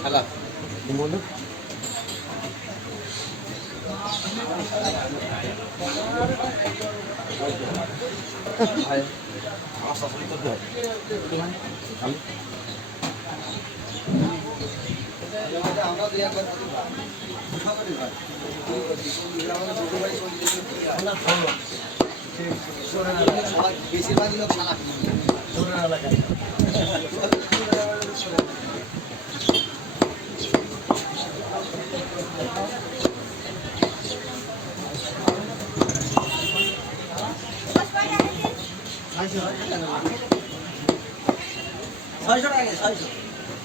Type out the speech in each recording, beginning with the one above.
শালা বলো ভাই আস্তে আস্তে তো দাও আমরা দুই একবার বেশিরভাগই লোক শালা এলাকায় ছয়শো টাকা 600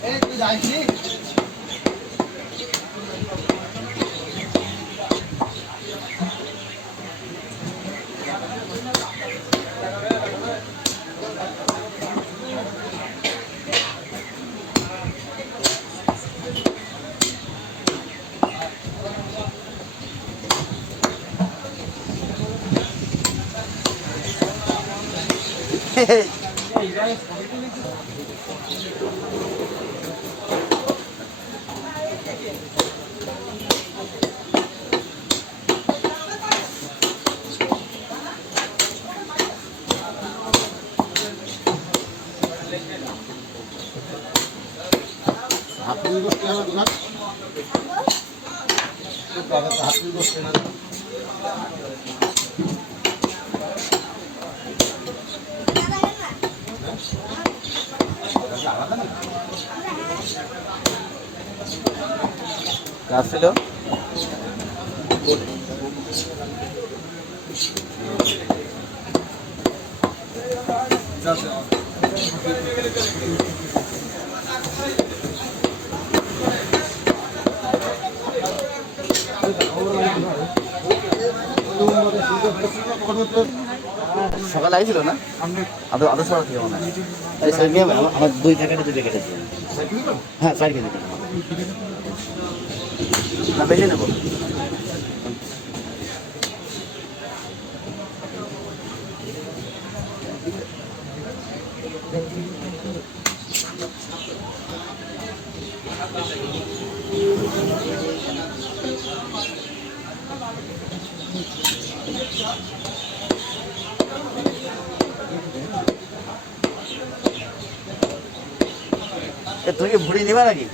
এই তুই যাইছিলি হাতুড়ি বসতে হবে না তো বাবা হাতুড়ি বসতে না কাজ ছিল সকালে আইছিল না আদর্শ থেকে মনে হয় আমার 2 প্যাকেটে 2 প্যাকেট আছে হ্যাঁ 4 কেজি না বেশি নেবো তুমি কি ভুড়ি নিবা নাকি